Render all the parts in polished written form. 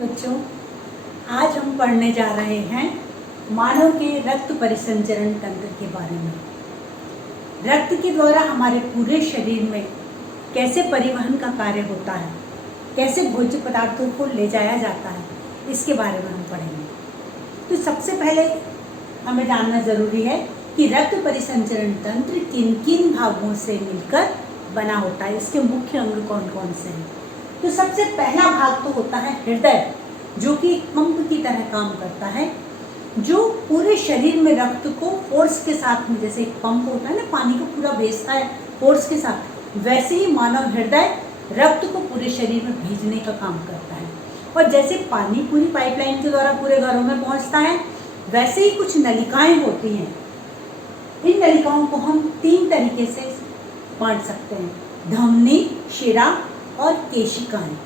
बच्चों, आज हम पढ़ने जा रहे हैं मानव के रक्त परिसंचरण तंत्र के बारे में। रक्त के द्वारा हमारे पूरे शरीर में कैसे परिवहन का कार्य होता है, कैसे भोज्य पदार्थों को ले जाया जाता है, इसके बारे में हम पढ़ेंगे। तो सबसे पहले हमें जानना ज़रूरी है कि रक्त परिसंचरण तंत्र किन किन भागों से मिलकर बना होता है, इसके मुख्य अंग कौन कौन से हैं। तो सबसे पहला भाग तो होता है हृदय, जो कि एक पंप की तरह काम करता है, जो पूरे शरीर में रक्त को फोर्स के साथ में, जैसे एक पंप होता है ना, पानी को पूरा भेजता है फोर्स के साथ, वैसे ही मानव हृदय रक्त को पूरे शरीर में भेजने का काम करता है। और जैसे पानी पूरी पाइपलाइन के द्वारा पूरे घरों में पहुंचता है, वैसे ही कुछ नलिकाएं होती हैं। इन नलिकाओं को हम 3 तरीके से बांट सकते हैं: धमनी, शिरा और केशिकाएं।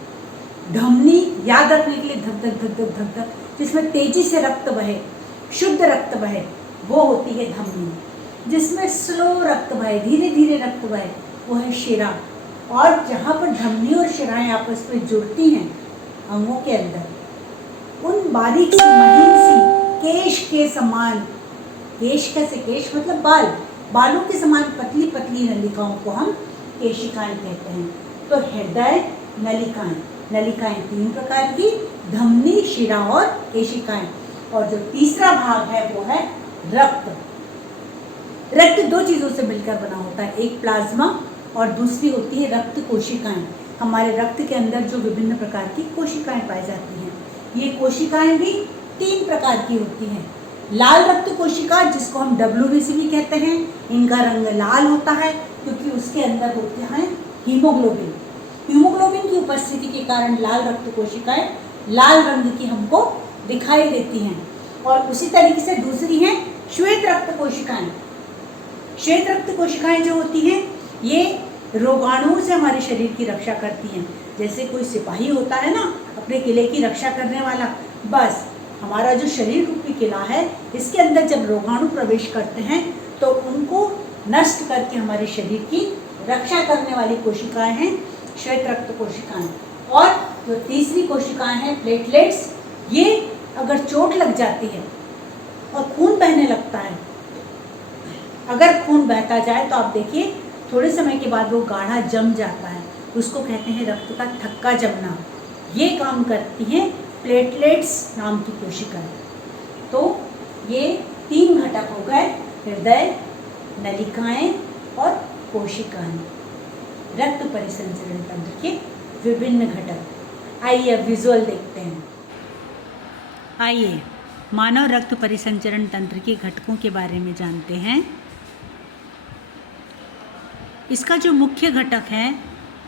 धमनी याद रखने के लिए धक धक धक धक धक धक, जिसमें तेजी से रक्त बहे, शुद्ध रक्त बहे, वो होती है धमनी। जिसमें स्लो रक्त बहे, धीरे धीरे रक्त बहे, वो है शिरा। और जहाँ पर धमनी और शिराएं आपस में जुड़ती हैं अंगों के अंदर, उन बारीक सी महीन सी केश के समान, केश कैसे, केश मतलब बाल, बालों के समान पतली पतली नलिकाओं को हम केशिकाएं कहते हैं। तो हृदय, नलिकाएं, नलिकाएं 3 प्रकार की: धमनी, शिरा और केशिकाएं। और जो तीसरा भाग है वो है रक्त। रक्त 2 चीज़ों से मिलकर बना होता है, एक प्लाज्मा और दूसरी होती है रक्त कोशिकाएं। हमारे रक्त के अंदर जो विभिन्न प्रकार की कोशिकाएं पाई जाती हैं, ये कोशिकाएं भी 3 प्रकार की होती हैं। लाल रक्त कोशिका, जिसको हम WBC भी कहते हैं, इनका रंग लाल होता है क्योंकि उसके अंदर होते हैं हीमोग्लोबिन। हीमोग्लोबिन की उपस्थिति के कारण लाल रक्त कोशिकाएं लाल रंग की हमको दिखाई देती हैं। और उसी तरीके से दूसरी हैं श्वेत रक्त कोशिकाएं। श्वेत रक्त कोशिकाएं जो होती हैं, ये रोगाणुओं से हमारे शरीर की रक्षा करती हैं। जैसे कोई सिपाही होता है ना, अपने किले की रक्षा करने वाला, बस हमारा जो शरीर रूपी किला है, इसके अंदर जब रोगाणु प्रवेश करते हैं तो उनको नष्ट करके हमारे शरीर की रक्षा करने वाली कोशिकाएं हैं श्वेत रक्त कोशिकाएं। और जो तीसरी कोशिकाएं हैं प्लेटलेट्स, ये अगर चोट लग जाती है और खून बहने लगता है, अगर खून बहता जाए तो आप देखिए थोड़े समय के बाद वो गाढ़ा जम जाता है, उसको कहते हैं रक्त का थक्का जमना। ये काम करती हैं प्लेटलेट्स नाम की कोशिकाएं। तो ये 3 घटक हो गए: हृदय, नलिकाएं और कोशिकाएं, रक्त परिसंचरण तंत्र के विभिन्न घटक। आइए अब विजुअल देखते हैं। आइए मानव रक्त परिसंचरण तंत्र के घटकों के बारे में जानते हैं। इसका जो मुख्य घटक है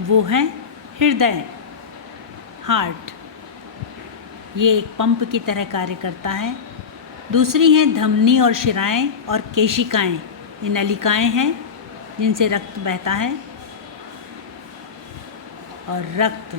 वो है हृदय, हार्ट। ये एक पंप की तरह कार्य करता है। दूसरी हैं धमनी और शिराएं और केशिकाएं, ये नलिकाएं हैं जिनसे रक्त बहता है। और रक्त